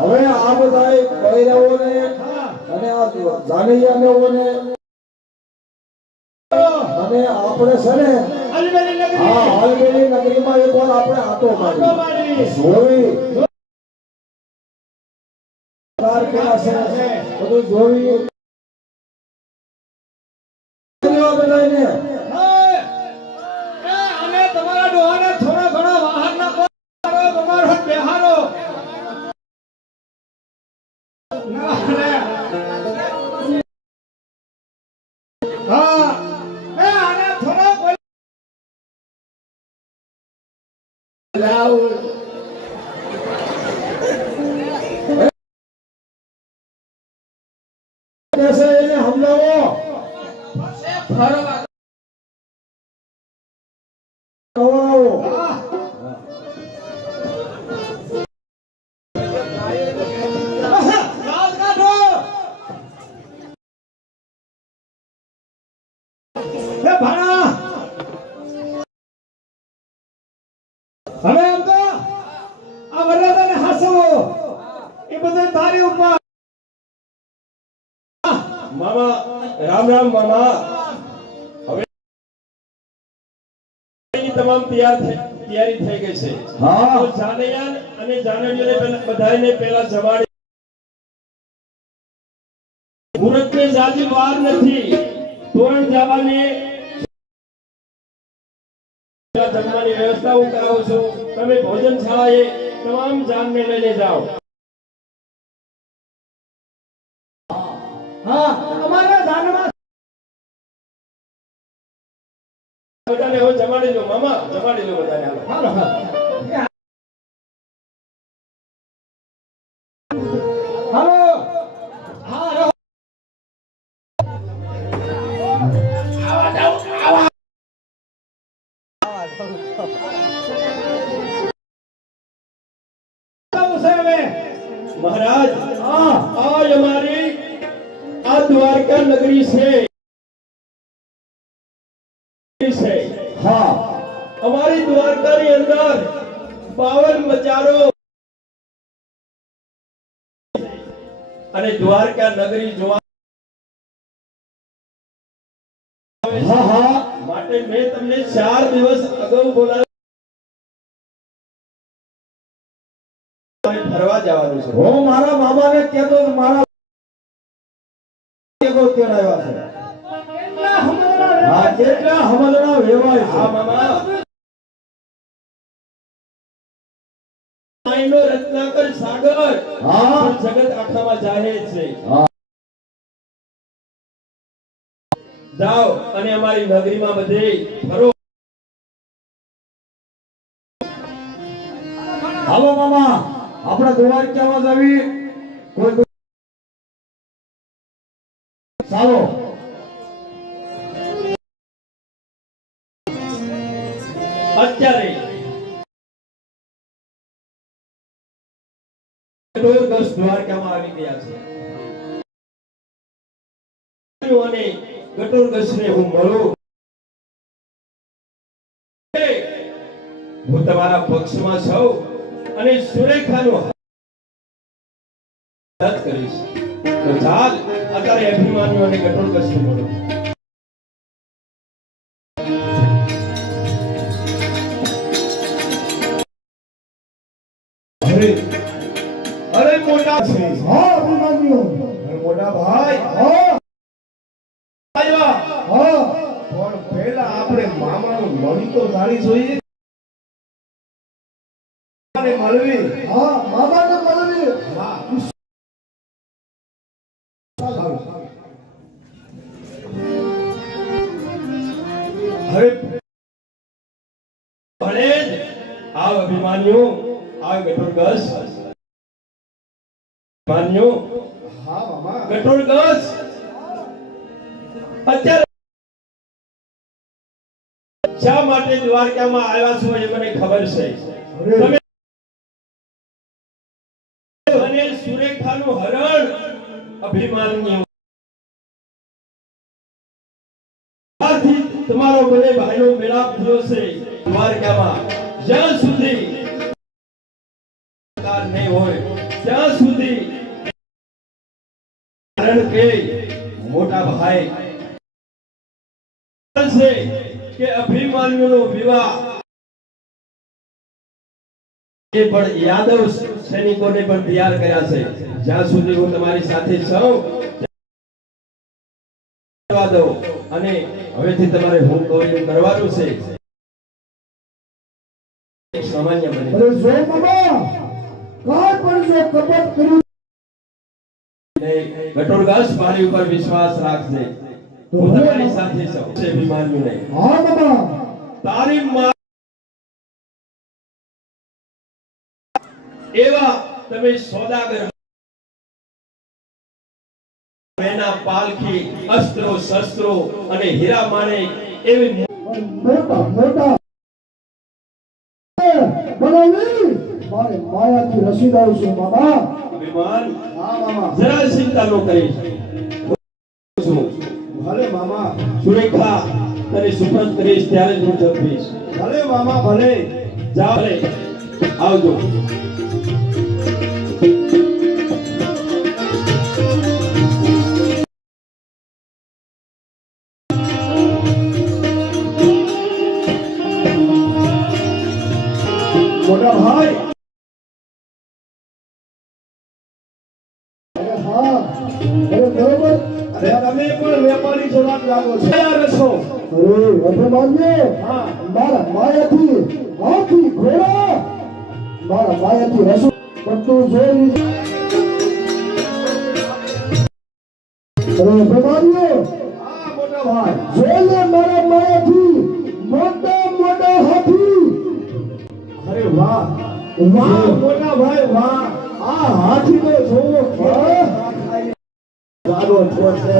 હવે આ બધા બૈરાઓને અને આ જાનૈયાઓને અને આપણે છે ને હાલવેલી નગરીમાં એક વાર આપણે આટો મારી જોવી બધું જોવી બધાને અને તમારા ડોહાને થોડા ઘણા વાહનના તમારો બેહારો હવે એમ તો આ વરરાજાને હાસવો એ બધું તારી ઉપર મામા રામ રામ મામા હવે તમામ તૈયારી થઈ ગઈ છે તો જાનૈયા અને જાનડીઓને બધાને પહેલા જમાડી મુહૂર્તને જાજી વાર નથી તોરણ જવાની જમવાની વ્યવસ્થા હું કરાવું છું તમે ભોજનશાળાએ તમામ જાનને લઈને જાઓ હા અમારા જાનમાં બધાને હવે જમાડી લો મામા જમાડી લો બધાને હાલો હાલો હા महाराज आज हमारी आ द्वारका नगरी से हाँ हमारी द्वारका के अंदर 52 बचारो અને દ્વારકા નગરી જોવા હા હા માટે મેં તમને 4 દિવસ અગાઉ બોલાવ્યો ફરવા જવાનું છે હું મારા મામાને કહેતો મારા કેવો કેળાવ્યા છે કેટલા હમલના વેવાય છે હા મામા આઈનો રત્નાકર સાગર હા જગત આખામાં જાહેર છે જાઓ અને અમારી નગરીમાં બધે ફરો હાલો મામા આપણે દ્વારકામાં જાવી કોઈ ચાલો અત્યારે કટોરગઢ દ્વારકામાં આવી ગયા છે અને કટોરગઢને હું મળું હું તમારા પક્ષમાં છું અને સુરેખાનું રદ કરીશ તો ચાલ અત્યારે અભિમાન્યુ અને કટોરગઢને મળો અરે મોટા છે હા અભિમાન્યુ મોટા ભાઈ હા આવ્યા હા પણ પહેલા આપણે મામાનું મળી તો જાણી જોઈએ અને મળવી હા મામાને મળવી હા હવે ભલે આ અભિમાન્યુ આ કટોરગઢ માન્યો હા મામા કટોરગઢ અત્યારે શા માટે દ્વારકામાં આવ્યા છો એ મને ખબર છે તમે અને સુરેખાનું હરણ અભિમાનની તમારો મને ભાઈનો મેળાપ થયો છે દ્વારકામાં. જ્યાં સુધી કાર નહીં હોય ત્યાં સુધી, કારણ કે મોટા ભાઈ છે કે અભિમાન્યુનો વિવાહ એ પણ યાદવ સૈનિકોને પણ તૈયાર કર્યા છે. જ્યાં સુધી હું તમારી સાથે છું દો, અને હવેથી તમારે હું કહું એમ કરવાનું છે. સામાન્ય બને અરે જો મામા કાંઈ પણ જો કપટ કર્યું કઠોરદાસ મારી ઉપર વિશ્વાસ રાખજે. હું તમારી સાથે છું છે અભિમાન્યુ નહીં. હા મામા તારી માં એવા તમે સોદાગર એના પાલખી અસ્ત્રો શસ્ત્રો અને હીરા માણેક એવી મોટા મોટા બનાવી મારે માયાથી રસી દઉં છું મામા. અભિમાન હા મામા જરા ચિંતા ન કરીશ. ભલે મામા સુરેખા તને સુપ્રત કરીશ ત્યારે જ હું જપીશ. ભલે મામા ભલે. જા ભલે, આવજો. મોટા ભાઈ અરે હા અરે બરોબર. અરે તમે પણ વેપારી જેવા જ લાગો છો. તૈયાર છો? અરે અભિમાન્યુ હા. મારા માયાથી હાથી ઘોડા મારા માયાથી રસું પણ તું જોઈ અરે અભિમાન્યુ હા મોટા ભાઈ. જોઈ લે મારા માયાથી મોટા મોટા હાથી. અરે વાહ વાહ મોટા ભાઈ વાહ. આ હાથી તો જોવો કેવો સારો છો છે.